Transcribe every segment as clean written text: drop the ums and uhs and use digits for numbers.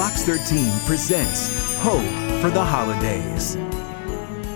Fox 13 presents Hope for the Holidays.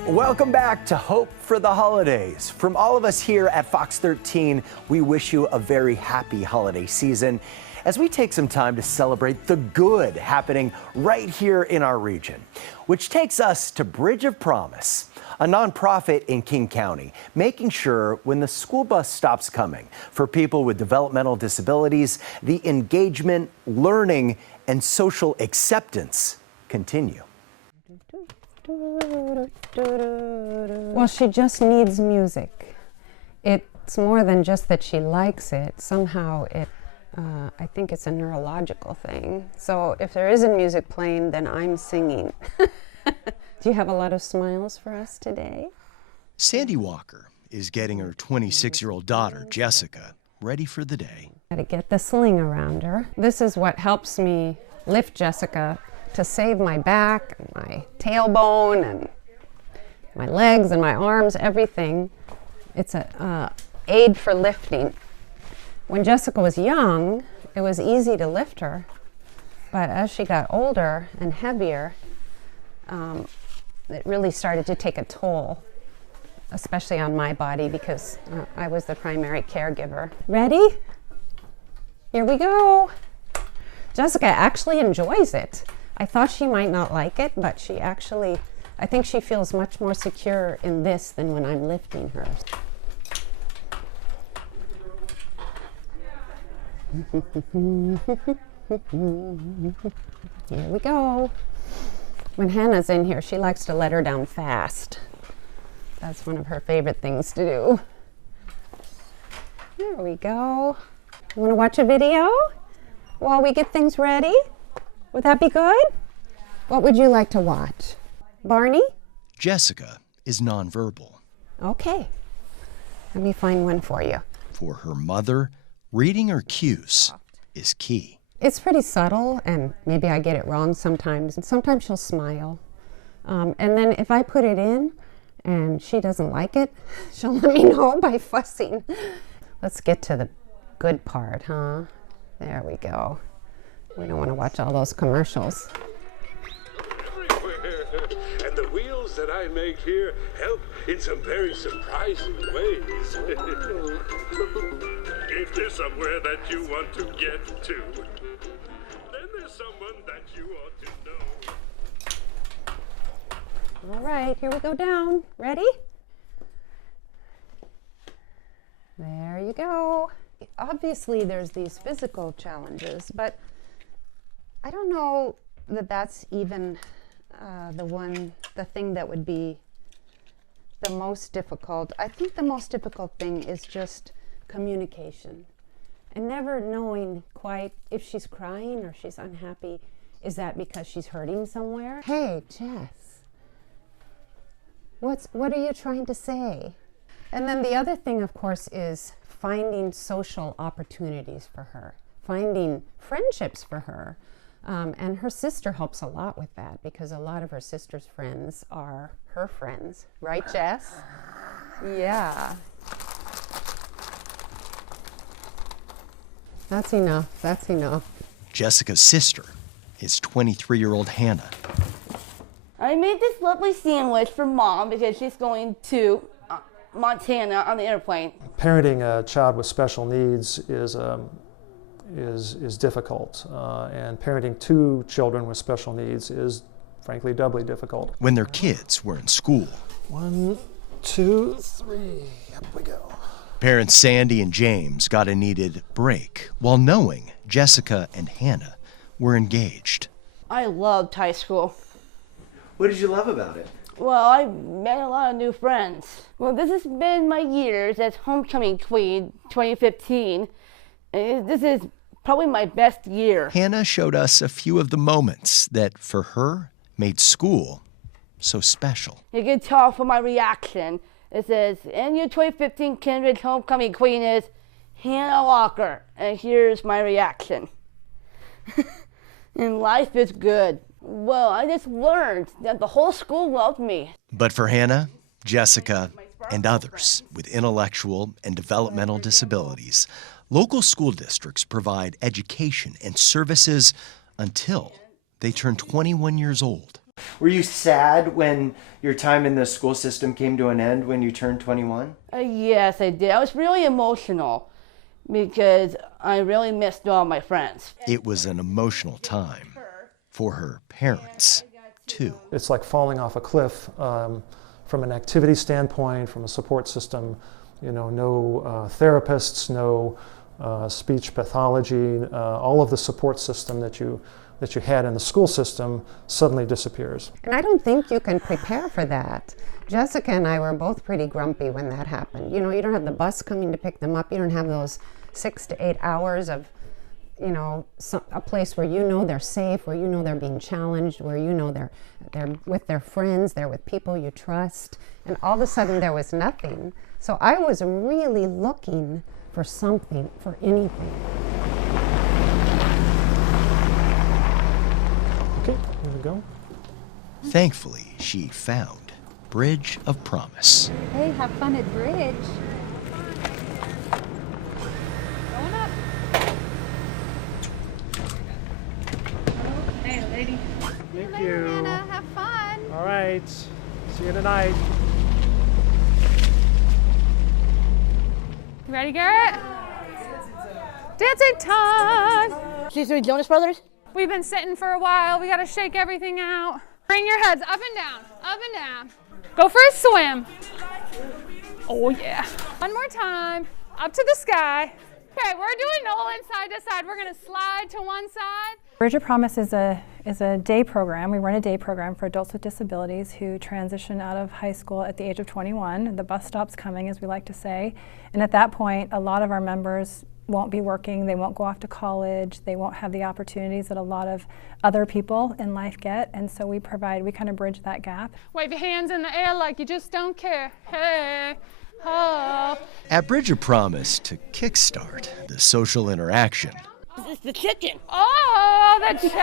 Welcome back to Hope for the Holidays. From all of us here at Fox 13, we wish you a very happy holiday season as we take some time to celebrate the good happening right here in our region, which takes us to Bridge of Promise, a nonprofit in King County, making sure when the school bus stops coming for people with developmental disabilities, the engagement, learning, and social acceptance continue. Well, she just needs music. It's more than just that she likes it. Somehow I think it's a neurological thing. So if there isn't music playing, then I'm singing. Do you have a lot of smiles for us today? Sandy Walker is getting her 26-year-old daughter, Jessica, ready for the day. Got to get the sling around her. This is what helps me lift Jessica to save my back, and my tailbone, and my legs and my arms, everything. It's a aid for lifting. When Jessica was young, it was easy to lift her, but as she got older and heavier, it really started to take a toll, especially on my body because I was the primary caregiver. Ready? Here we go. Jessica actually enjoys it. I thought she might not like it, but she actually, I think she feels much more secure in this than when I'm lifting her. Here we go. When Hannah's in here, she likes to let her down fast. That's one of her favorite things to do. There we go. You want to watch a video while we get things ready? Would that be good? What would you like to watch? Barney? Jessica is nonverbal. Okay. Let me find one for you. For her mother, reading her cues is key. It's pretty subtle, and maybe I get it wrong sometimes. And sometimes she'll smile. And then if I put it in and she doesn't like it, she'll let me know by fussing. Let's get to the good part, huh? There we go. We don't want to watch all those commercials. Everywhere. And the wheels that I make here help in some very surprising ways. If there's somewhere that you want to get to, then there's someone that you ought to know. All right, here we go down. Ready? There you go. Obviously, there's these physical challenges, but I don't know that that's even the thing that would be the most difficult. I think the most difficult thing is just communication and never knowing quite if she's crying or she's unhappy. Is that because she's hurting somewhere? Hey, Jess, what are you trying to say? And then the other thing, of course, is finding social opportunities for her, finding friendships for her. And her sister helps a lot with that because a lot of her sister's friends are her friends. Right, Jess? Yeah. That's enough. That's enough. Jessica's sister is 23-year-old Hannah. I made this lovely sandwich for Mom because she's going to Montana on the airplane. Parenting a child with special needs is difficult, and parenting two children with special needs is frankly doubly difficult. When their kids were in school, 1, 2, 3, up we go. parents Sandy and James got a needed break while knowing Jessica and Hannah were engaged. I loved high school. What did you love about it? Well, I met a lot of new friends. Well, this has been my years as homecoming queen, 2015. And this is probably my best year. Hannah showed us a few of the moments that, for her, made school so special. You can tell from my reaction. It says, and your 2015 Kindred homecoming queen is Hannah Walker. And here's my reaction. And life is good. Well, I just learned that the whole school loved me. But for Hannah, Jessica, and others with intellectual and developmental disabilities, local school districts provide education and services until they turned 21 years old. Were you sad when your time in the school system came to an end when you turned 21? Yes, I did. I was really emotional because I really missed all my friends. It was an emotional time for her parents, too. It's like falling off a cliff from an activity standpoint, from a support system. You know, no therapists, no speech pathology, all of the support system that you had in the school system suddenly disappears. And I don't think you can prepare for that. Jessica and I were both pretty grumpy when that happened. You know, you don't have the bus coming to pick them up. You don't have those 6 to 8 hours of, you know, a place where you know they're safe, where you know they're being challenged, where you know they're with their friends, they're with people you trust. And all of a sudden there was nothing. So I was really looking for something, for anything. Okay, here we go. Thankfully, she found Bridge of Promise. Hey, have fun at Bridge. Going up. Hey, lady. Thank you. Hannah, have fun. All right, see you tonight. You ready, Garrett? Dancing time. She's the Jonas Brothers? We've been sitting for a while. We gotta shake everything out. Bring your heads up and down, up and down. Go for a swim. Oh yeah. One more time, up to the sky. Okay, we're doing Nolan side to side. We're gonna slide to one side. Bridge of Promise is a day program. We run a day program for adults with disabilities who transition out of high school at the age of 21. The bus stop's coming, as we like to say. And at that point, a lot of our members won't be working, they won't go off to college, they won't have the opportunities that a lot of other people in life get, and so we kind of bridge that gap. Wave your hands in the air like you just don't care. Hey, oh. At Bridge of Promise, to kickstart the social interaction, It's the chicken. Oh, the chicken!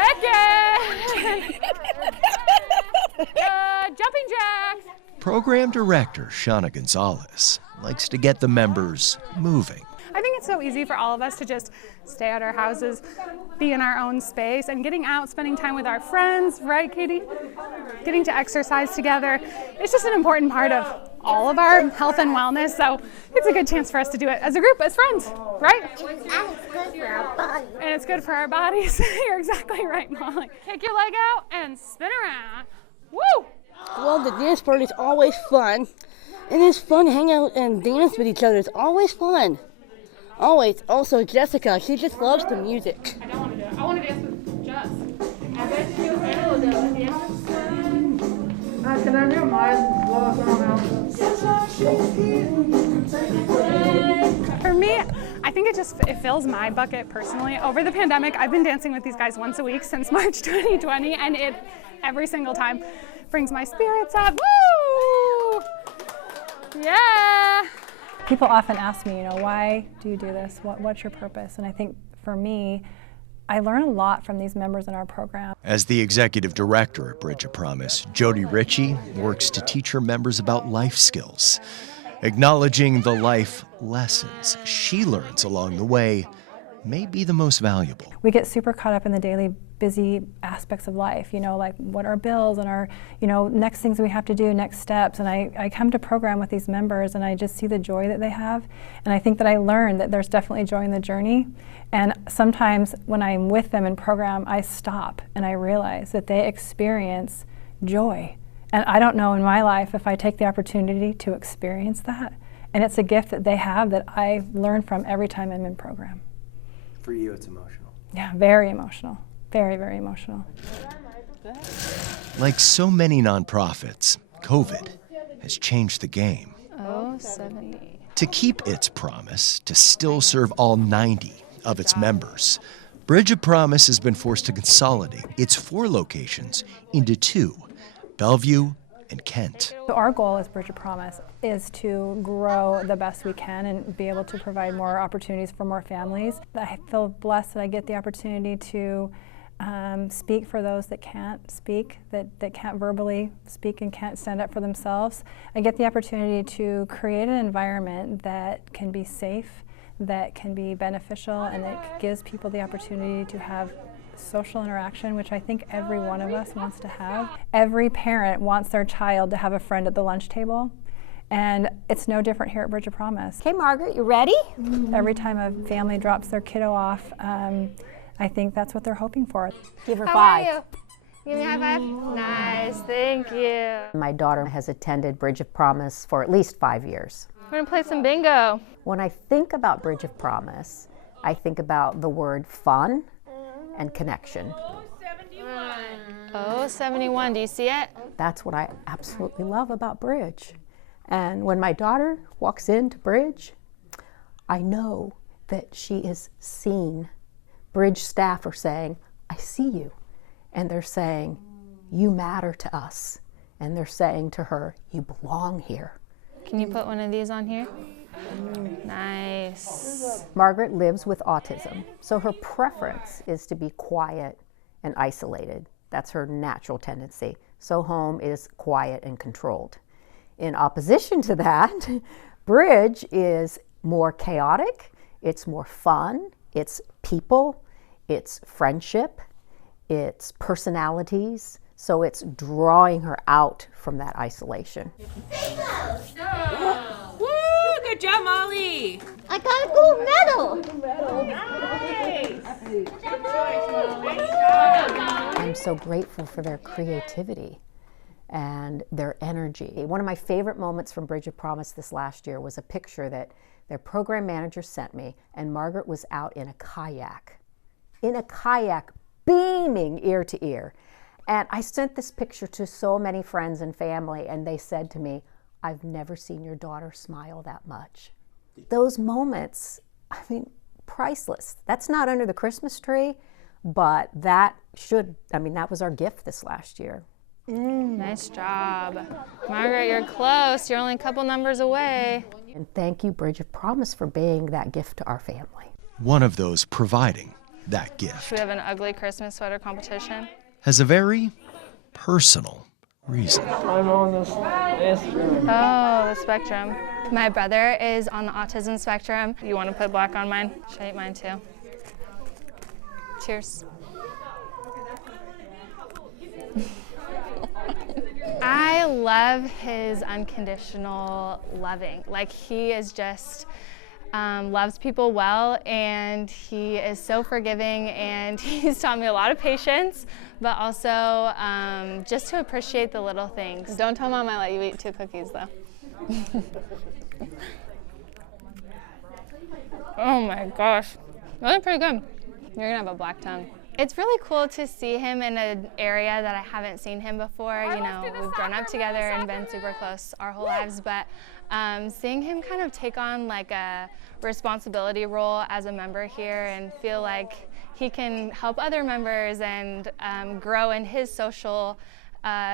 Jumping jacks! Program Director Shauna Gonzalez likes to get the members moving. I think it's so easy for all of us to just stay at our houses, be in our own space, and getting out, spending time with our friends, right, Katie? Getting to exercise together. It's just an important part of all of our health and wellness, so it's a good chance for us to do it as a group, as friends, right? And it's good for our bodies. And it's good for our bodies. You're exactly right, Molly. Kick your leg out and spin around. Woo! Well, the dance party is always fun. And it's fun to hang out and dance with each other. It's always fun. Always. Also, Jessica, she just loves the music. I don't want to do it. I want to dance with Jess. I bet you can I do For me, I think it fills my bucket personally. Over the pandemic, I've been dancing with these guys once a week since March 2020, and it every single time brings my spirits up. Woo! Yeah! People often ask me, why do you do this? What's your purpose? And I think for me, I learn a lot from these members in our program. As the executive director at Bridge of Promise, Jody Ritchie works to teach her members about life skills, acknowledging the life lessons she learns along the way may be the most valuable. We get super caught up in the daily busy aspects of life, like what are bills and our, next things we have to do, next steps. And I come to program with these members and I just see the joy that they have. And I think that I learned that there's definitely joy in the journey. And sometimes when I'm with them in program, I stop and I realize that they experience joy. And I don't know in my life if I take the opportunity to experience that. And it's a gift that they have that I learn from every time I'm in program. For you, it's emotional. Yeah, very emotional. Very, very emotional. Like so many nonprofits, COVID has changed the game. Oh, 70. To keep its promise to still serve all 90 of its members, Bridge of Promise has been forced to consolidate its 4 locations into 2, Bellevue and Kent. So our goal as Bridge of Promise is to grow the best we can and be able to provide more opportunities for more families. I feel blessed that I get the opportunity to speak for those that can't speak, that can't verbally speak and can't stand up for themselves. I get the opportunity to create an environment that can be safe, that can be beneficial, and that gives people the opportunity to have social interaction, which I think every one of us wants to have. Every parent wants their child to have a friend at the lunch table. And it's no different here at Bridge of Promise. Okay, Margaret, you ready? Every time a family drops their kiddo off, I think that's what they're hoping for. Give her How 5. are you? Give me a high five. Nice, thank you. My daughter has attended Bridge of Promise for at least 5 years. We're gonna play some bingo. When I think about Bridge of Promise, I think about the word fun and connection. Oh, 71, do you see it? That's what I absolutely love about Bridge. And when my daughter walks into Bridge, I know that she is seen. Bridge staff are saying, I see you. And they're saying, you matter to us. And they're saying to her, you belong here. Can you put one of these on here? Nice. Margaret lives with autism, so her preference is to be quiet and isolated. That's her natural tendency. So home is quiet and controlled. In opposition to that, Bridge is more chaotic, it's more fun, it's people, it's friendship, it's personalities, so it's drawing her out from that isolation. Woo! Good job, Molly! I got a gold medal! I'm so grateful for their creativity and their energy. One of my favorite moments from Bridge of Promise this last year was a picture that their program manager sent me, and Margaret was out in a kayak, beaming ear to ear. And I sent this picture to so many friends and family, and they said to me, I've never seen your daughter smile that much. Those moments, I mean, priceless. That's not under the Christmas tree, but that was our gift this last year. Nice job. Margaret, you're close. You're only a couple numbers away. And thank you, Bridge of Promise, for being that gift to our family. One of those providing that gift We have an ugly Christmas sweater competition. has a very personal reason. I'm on the spectrum. Oh, the spectrum. My brother is on the autism spectrum. You want to put black on mine? Should I eat mine too? Cheers. I love his unconditional loving. Like, he is just loves people well, and he is so forgiving, and he's taught me a lot of patience, but also just to appreciate the little things. Don't tell Mom I let you eat 2 cookies though. Oh my gosh, that's pretty good. You're gonna have a black tongue. It's really cool to see him in an area that I haven't seen him before. You know, we've grown up together and been super close our whole lives, but seeing him kind of take on like a responsibility role as a member here and feel like he can help other members and grow in his social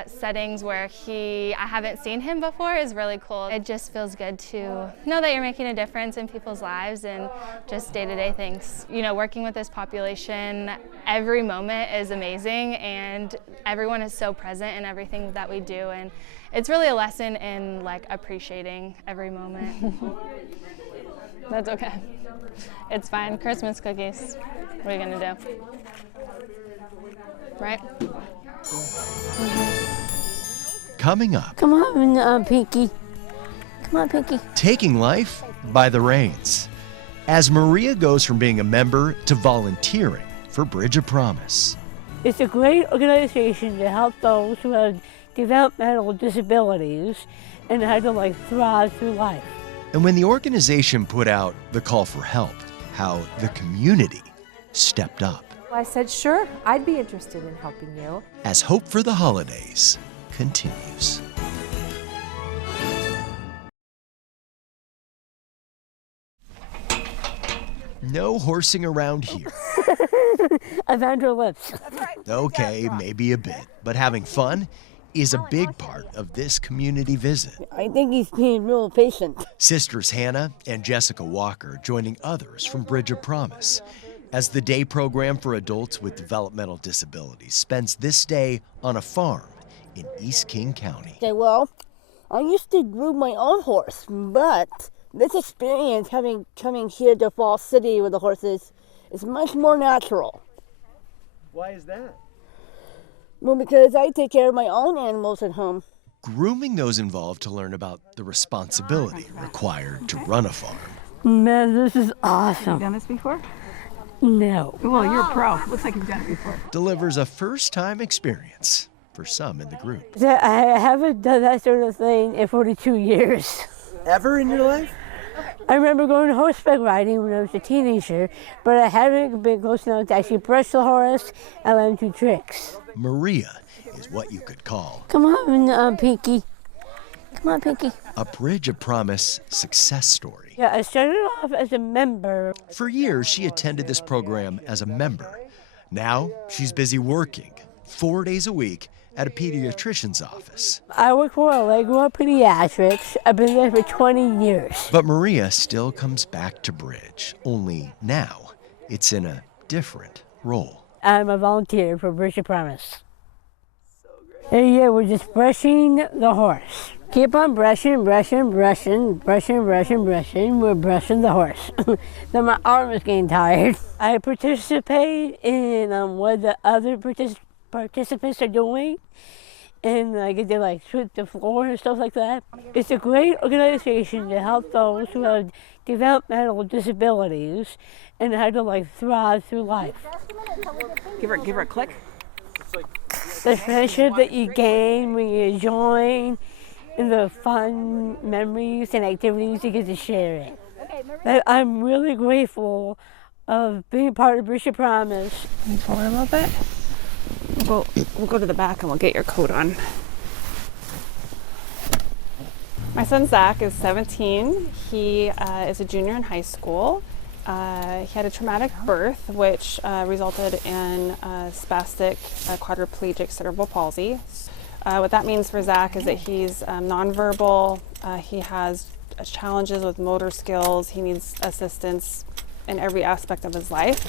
settings where I haven't seen him before is really cool. It just feels good to know that you're making a difference in people's lives and just day-to-day things. You know, working with this population, every moment is amazing, and everyone is so present in everything that we do, and it's really a lesson in like appreciating every moment. That's okay. It's fine. Christmas cookies. What are you gonna do? Right? Coming up. Come on, Pinky. Come on, Pinky. Taking life by the reins as Maria goes from being a member to volunteering for Bridge of Promise. It's a great organization to help those who have developmental disabilities and how to thrive through life. And when the organization put out the call for help, how the community stepped up. I said, sure, I'd be interested in helping you. As Hope for the Holidays continues. No horsing around here. I found her lips. Okay, maybe a bit, but having fun is a big part of this community visit. I think he's being real patient. Sisters Hannah and Jessica Walker joining others from Bridge of Promise as the day program for adults with developmental disabilities spends this day on a farm in East King County. Okay, well, I used to groom my own horse, but this experience coming here to Fall City with the horses is much more natural. Why is that? Well, because I take care of my own animals at home. Grooming those involved to learn about the responsibility required to run a farm. Man, this is awesome. Have you done this before? No. Well, you're a pro. Looks like you've done it before. Delivers a first-time experience for some in the group. I haven't done that sort of thing in 42 years. Ever in your life? I remember going horseback riding when I was a teenager, but I haven't been close enough to actually brush the horse and learn 2 tricks. Maria is what you could call Come on, Pinky. Come on, Pinky. a Bridge of Promise success story. Yeah, I started off as a member. For years, she attended this program as a member. Now, she's busy working 4 days a week at a pediatrician's office. I work for Allegro Pediatrics. I've been there for 20 years. But Maria still comes back to Bridge, only now it's in a different role. I'm a volunteer for Bridge of Promise. Yeah, we're just brushing the horse. Keep on brushing, brushing, brushing, brushing, brushing, brushing. We're brushing the horse. Then my arm is getting tired. I participate in what the other participants are doing. And I get to like sweep the floor and stuff like that. It's a great organization to help those who have developmental disabilities and how to like thrive through life. Give her a click. The friendship that you gain when you join, and the fun memories and activities you get to share it. I'm really grateful of being part of Bridge of Promise. Can you forward a little bit? We'll go to the back and we'll get your coat on. My son Zach is 17. He is a junior in high school. He had a traumatic birth, which resulted in spastic quadriplegic cerebral palsy. What that means for Zach is that he's nonverbal. He has challenges with motor skills. He needs assistance in every aspect of his life.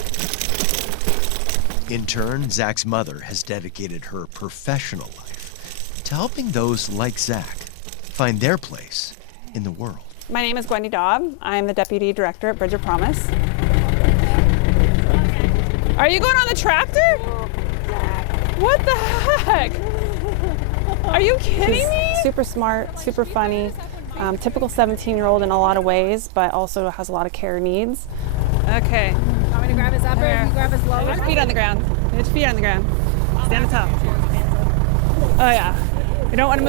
In turn, Zach's mother has dedicated her professional life to helping those like Zach find their place in the world. My name is Gwendy Daub. I'm the Deputy Director at Bridge of Promise. Are you going on the tractor? What the heck? Are you kidding me? Super smart, super funny, typical 17-year-old in a lot of ways, but also has a lot of care needs. Okay. Want me to grab his upper and you grab his lower? His feet on the ground. His feet on the ground. Stand on top. Oh yeah. We don't want to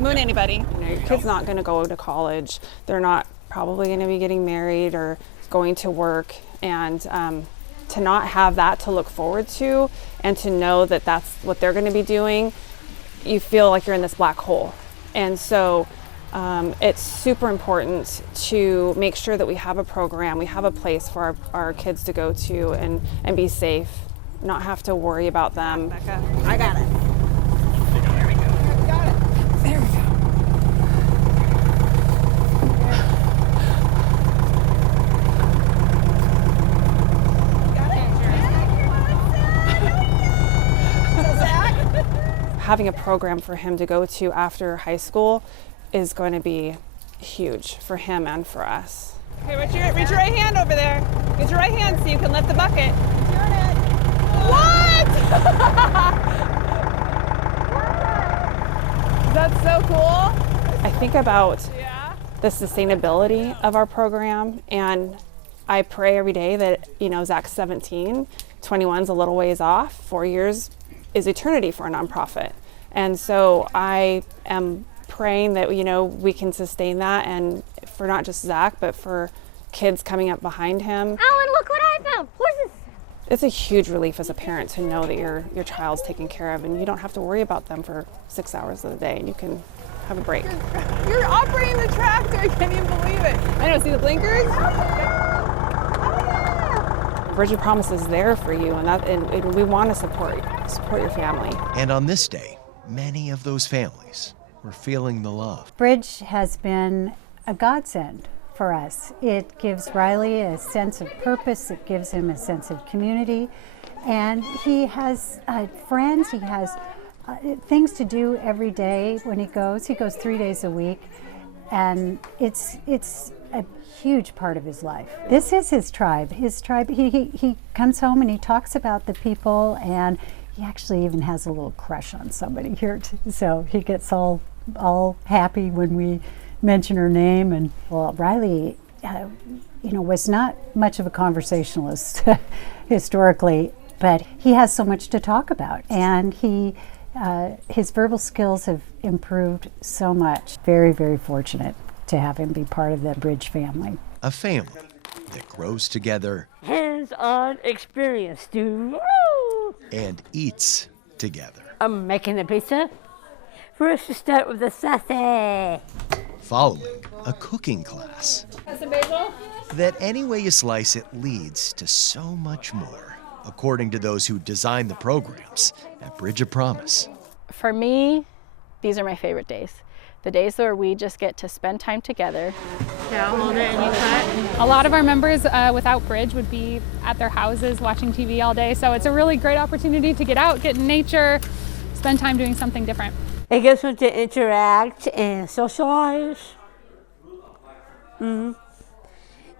moon anybody. You know, your kid's not going to go to college. They're not probably going to be getting married or going to work, and to not have that to look forward to, and to know that that's what they're going to be doing, you feel like you're in this black hole. And so it's super important to make sure that we have a program, we have a place for our kids to go to and be safe, not have to worry about them. Becca, I got it. There we go. You got it. There we go. Having a program for him to go to after high school is going to be huge for him and for us. Okay, reach your right hand over there. Get your right hand so you can lift the bucket. What? That's so cool. I think about the sustainability of our program, and I pray every day that, you know, Zach's 17, 21's a little ways off. 4 years is eternity for a nonprofit. And so I am praying that, you know, we can sustain that, and for not just Zach, but for kids coming up behind him. Alan, look what I found. Horses. It's a huge relief as a parent to know that your child's taken care of, and you don't have to worry about them for 6 hours of the day, and you can have a break. You're operating the tractor. I can't even believe it. I know, see the blinkers? Bridge of Promise is there for you, and we want to support your family. And on this day, many of those families were feeling the love. Bridge has been a godsend for us. It gives Riley a sense of purpose, it gives him a sense of community, and he has friends, he has things to do every day when he goes. He goes 3 days a week, and it's a huge part of his life. This is his tribe. His tribe, he comes home and he talks about the people, and he actually even has a little crush on somebody here too. So he gets all happy when we mention her name. And well, Riley, was not much of a conversationalist historically, but he has so much to talk about, and his verbal skills have improved so much. Very, very fortunate to have him be part of the Bridge family. A family that grows together, Hands-on experience, dude. and eats together. I'm making the pizza. First, you start with the sausage. Following a cooking class Have some basil? that, any way you slice it, leads to so much more, according to those who designed the programs at Bridge of Promise. For me, these are my favorite days. The days where we just get to spend time together. Yeah, I'll hold it and you cut. A lot of our members without Bridge would be at their houses watching TV all day, so it's a really great opportunity to get out, get in nature, spend time doing something different. It gets them to interact and socialize. And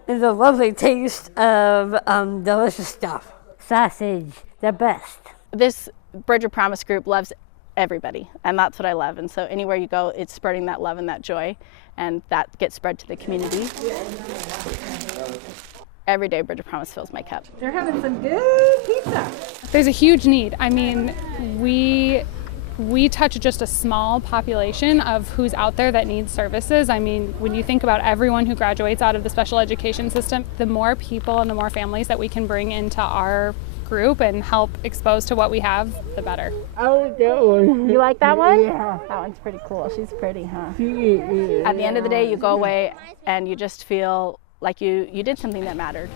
the lovely taste of delicious stuff. Sausage, the best. This Bridge of Promise group loves everybody, and that's what I love. And so anywhere you go, it's spreading that love and that joy, and that gets spread to the community. Every day Bridge of Promise fills my cup. They're having some good pizza. There's a huge need. I mean, we touch just a small population of who's out there that needs services. I mean, when you think about everyone who graduates out of the special education system, the more people and the more families that we can bring into our group and help expose to what we have, the better. Oh, that one. You like that one? Yeah. That one's pretty cool. She's pretty, huh? Yeah. At the end of the day, you go away and you just feel like you did something that mattered.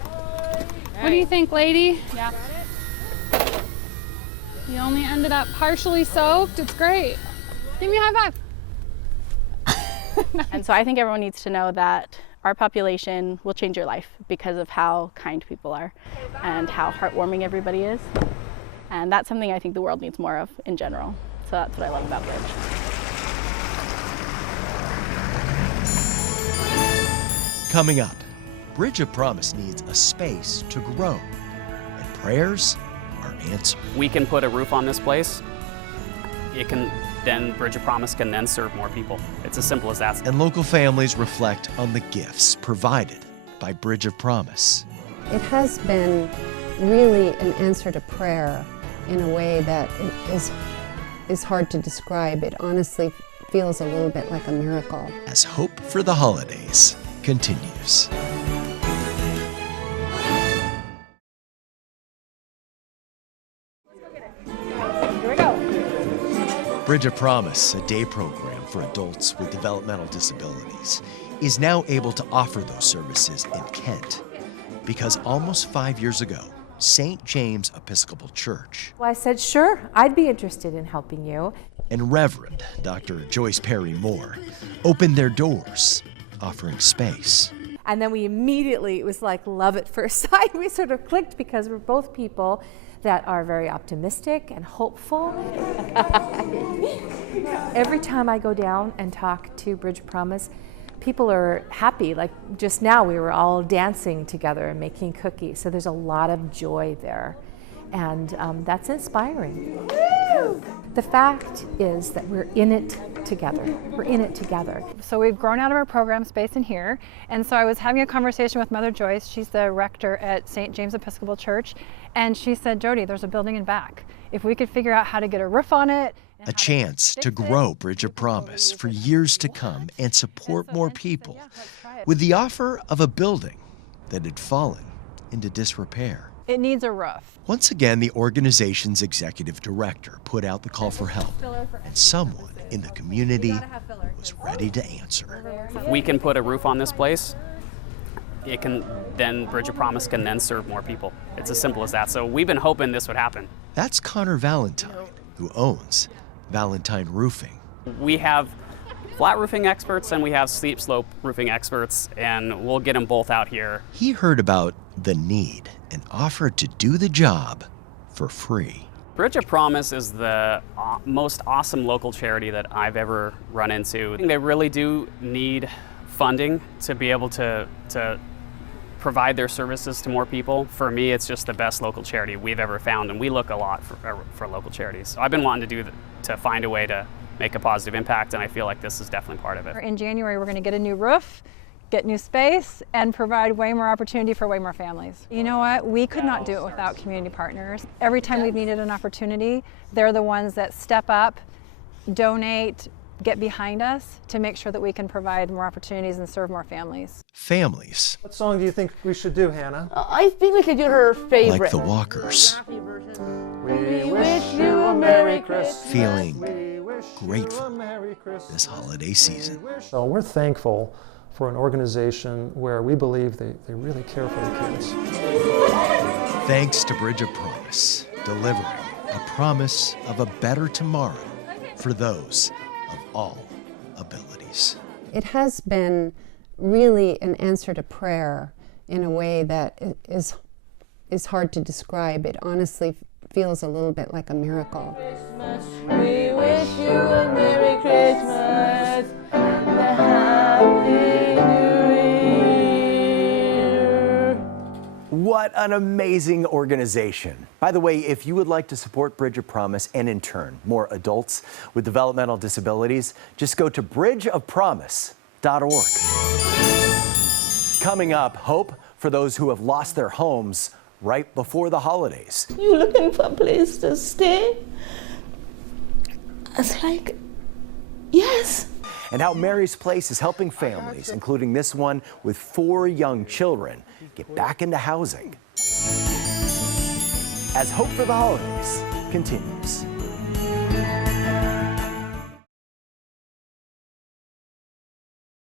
What do you think, lady? Yeah. You only ended up partially soaked. It's great. Give me a high five. And so I think everyone needs to know that our population will change your life because of how kind people are and how heartwarming everybody is. And that's something I think the world needs more of in general. So that's what I love about Bridge. Coming up, Bridge of Promise needs a space to grow, and prayers are answered. We can put a roof on this place. Then Bridge of Promise can then serve more people. It's as simple as that. And local families reflect on the gifts provided by Bridge of Promise. It has been really an answer to prayer in a way that is hard to describe. It honestly feels a little bit like a miracle. As Hope for the Holidays continues. Bridge of Promise, a day program for adults with developmental disabilities, is now able to offer those services in Kent because almost 5 years ago, St. James Episcopal Church Well, I said, sure, I'd be interested in helping you. and Reverend Dr. Joyce Perry Moore opened their doors, offering space. And then we immediately, it was like love at first sight. We sort of clicked because we're both people that are very optimistic and hopeful. Every time I go down and talk to Bridge Promise, people are happy. Like just now, we were all dancing together and making cookies. So there's a lot of joy there. And that's inspiring. Woo! The fact is that we're in it together. We're in it together. So we've grown out of our program space in here, and so I was having a conversation with Mother Joyce. She's the rector at St. James Episcopal Church, and she said, Jody, there's a building in back. If we could figure out how to get a roof on it. A chance to grow Bridge of Promise for years to come and support more people with the offer of a building that had fallen into disrepair. It needs a roof. Once again, the organization's executive director put out the call for help, and someone in the community was ready to answer. If we can put a roof on this place, then Bridge of Promise can then serve more people. It's as simple as that. So we've been hoping this would happen. That's Connor Valentine, who owns Valentine Roofing. We have flat roofing experts and we have steep slope roofing experts, and we'll get them both out here. He heard about the need and offered to do the job for free. Bridge of Promise is the most awesome local charity that I've ever run into. They really do need funding to be able to provide their services to more people. For me, it's just the best local charity we've ever found, and we look a lot for local charities. So I've been wanting to find a way to make a positive impact, and I feel like this is definitely part of it. In January, we're going to get a new roof, get new space, and provide way more opportunity for way more families. You know what? We could not do it without community partners. Every time we've needed an opportunity, they're the ones that step up, donate, get behind us to make sure that we can provide more opportunities and serve more families. Families. What song do you think we should do, Hannah? I think we should do her favorite. Like the Walkers. We wish you a Merry Christmas. Feeling grateful this holiday season. So we're thankful for an organization where we believe they really care for the kids. Thanks to Bridge of Promise, delivering a promise of a better tomorrow for those of all abilities. It has been really an answer to prayer in a way that is hard to describe. It honestly feels a little bit like a miracle. We wish you a Merry Christmas and a Happy New Year. What an amazing organization. By the way, if you would like to support Bridge of Promise and in turn more adults with developmental disabilities, just go to bridgeofpromise.org. Coming up, hope for those who have lost their homes right before the holidays. You looking for a place to stay? It's like, yes. And how Mary's Place is helping families, including this one with 4 young children, get back into housing. As Hope for the Holidays continues.